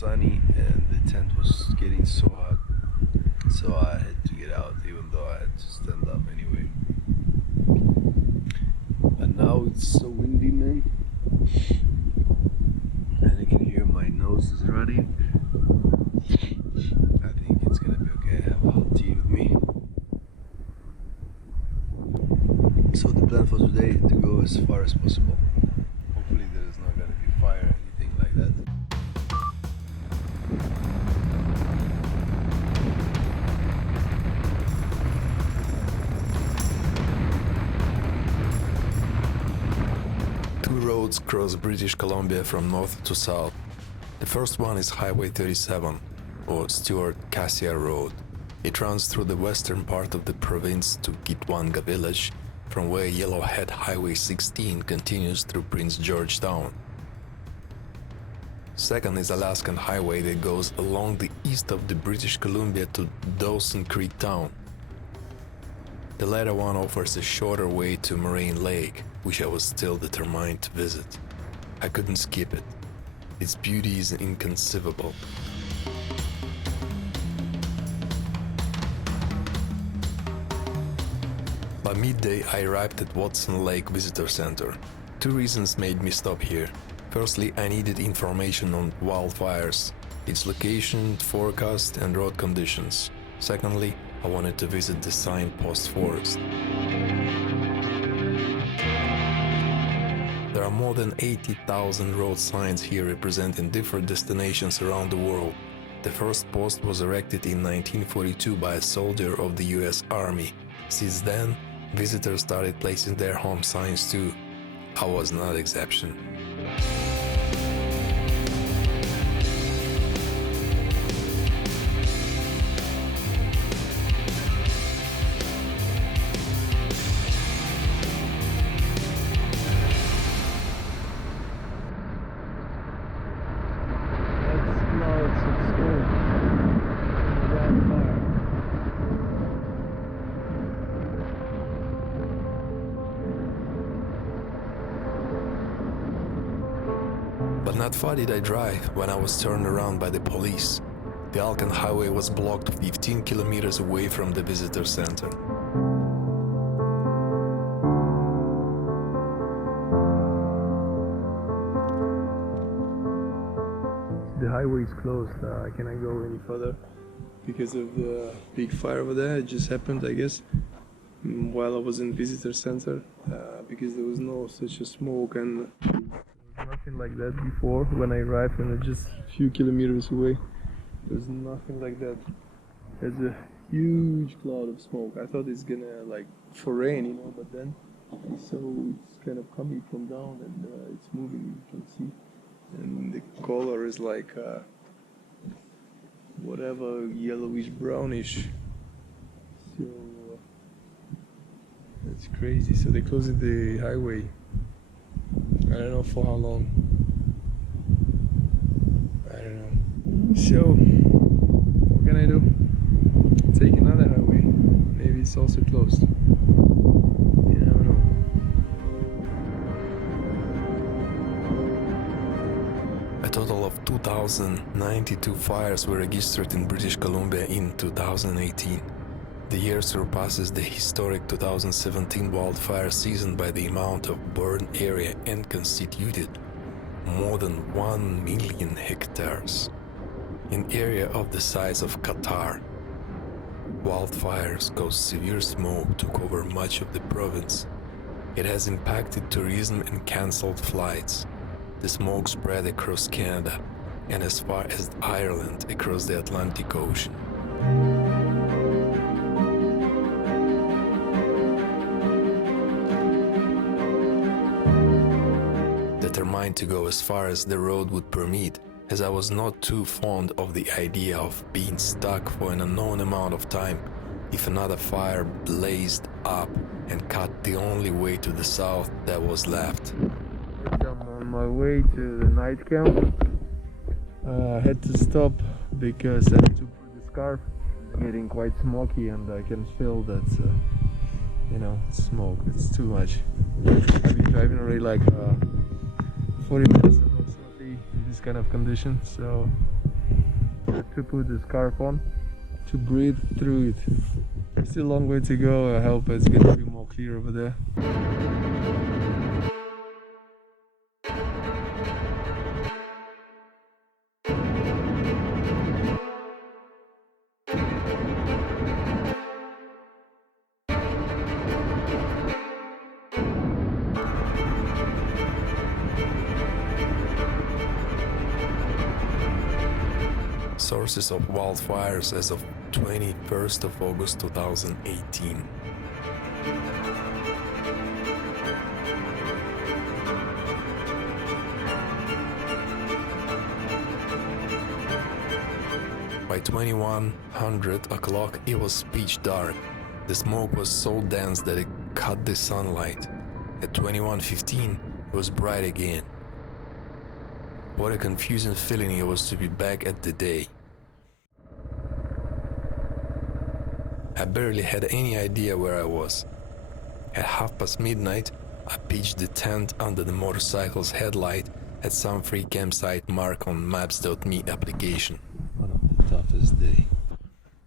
sunny and the tent was getting so hot, so I had to get out, even though I had to stand up anyway. And now it's so windy, man, and you can hear my nose is running. I think it's gonna be okay. I have a hot tea with me. So the plan for today is to go as far as possible. Hopefully there is not gonna be fire or anything like that. Two roads cross British Columbia from north to south. The first one is Highway 37, or Stuart Cassia Road. It runs through the western part of the province to Gitwanga village, from where Yellowhead Highway 16 continues through Prince George Town. Second is Alaskan Highway that goes along the east of the British Columbia to Dawson Creek Town. The latter one offers a shorter way to Moraine Lake, which I was still determined to visit. I couldn't skip it. Its beauty is inconceivable. By midday, I arrived at Watson Lake Visitor Center. Two reasons made me stop here. Firstly, I needed information on wildfires, its location, forecast, and road conditions. Secondly, I wanted to visit the Signpost Forest. There are more than 80,000 road signs here representing different destinations around the world. The first post was erected in 1942 by a soldier of the US Army. Since then, visitors started placing their home signs too. I was not exception. But not far did I drive when I was turned around by the police. The Alcan Highway was blocked 15 kilometers away from the visitor center. The highway is closed. I cannot go any further because of the big fire over there. It just happened, I guess, while I was in visitor center, because there was no such a smoke and nothing like that before when I arrived, and just a few kilometers away there's nothing like that. There's a huge cloud of smoke. I thought it's gonna like for rain, you know, but then so it's kind of coming from down and it's moving, you can see, and the color is like whatever, yellowish brownish, so it's crazy. So they closed the highway. I don't know for how long. I don't know. So, what can I do? Take another highway. Maybe it's also closed. You never know. A total of 2,092 fires were registered in British Columbia in 2018. The year surpasses the historic 2017 wildfire season by the amount of burned area and constituted more than 1 million hectares. An area of the size of Qatar. Wildfires caused severe smoke took over much of the province. It has impacted tourism and cancelled flights. The smoke spread across Canada and as far as Ireland across the Atlantic Ocean. Determined to go as far as the road would permit, as I was not too fond of the idea of being stuck for an unknown amount of time if another fire blazed up and cut the only way to the south that was left. I'm on my way to the night camp. I had to stop because I had to put the scarf. It's getting quite smoky and I can feel that smoke. It's too much. I've been driving already like 40 minutes approximately in this kind of condition, so to put the scarf on to breathe through it. Still a long way to go. I hope it's gonna be more clear over there. Sources of wildfires as of 21st of August 2018. By 2100 o'clock it was pitch dark. The smoke was so dense that it cut the sunlight. At 21:15 it was bright again. What a confusing feeling it was to be back at the day. I barely had any idea where I was. At midnight, I pitched the tent under the motorcycle's headlight at some free campsite marked on maps.me application. One of the toughest days.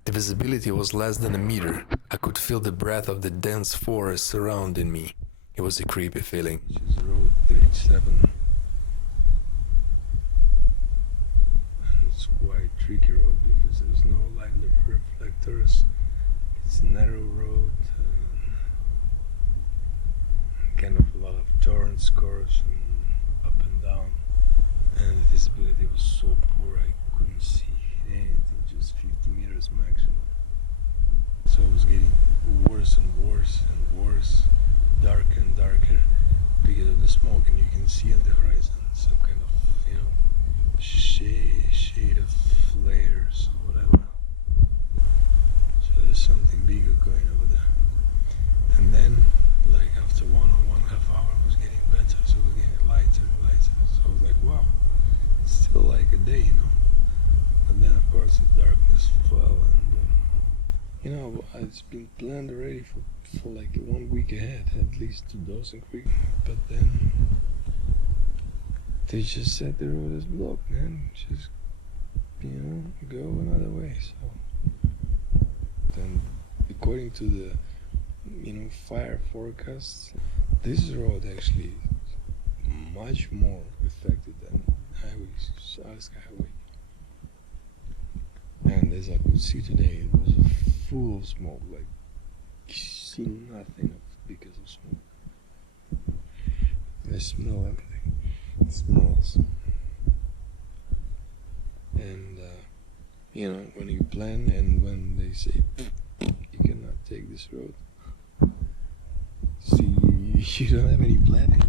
The visibility was less than a meter. I could feel the breath of the dense forest surrounding me. It was a creepy feeling. This is road 37. And it's quite tricky road because there's no light reflectors. It's a narrow road, kind of a lot of torrent curves and up and down, and the visibility was so poor I couldn't see anything, just 50 meters maximum. So it was getting worse and worse and worse, darker and darker because of the smoke, and you can see on the horizon some kind of, shade of flares or whatever. There's something bigger going over there. And then, like after 1 or 1.5 hours, it was getting better, so it was getting lighter and lighter. So I was like, wow, it's still like a day, But then, of course, the darkness fell, and it's been planned already for like 1 week ahead, at least to Dawson Creek. But then they just said the road is blocked, man. Just go another way. So. And according to the fire forecasts, this road actually much more affected than highways, Alaska Highway. And as I could see today, it was full of smoke, like seen nothing because of smoke. I smell everything. It smells. And when you plan and when they say you cannot take this road, see, you don't have any planning.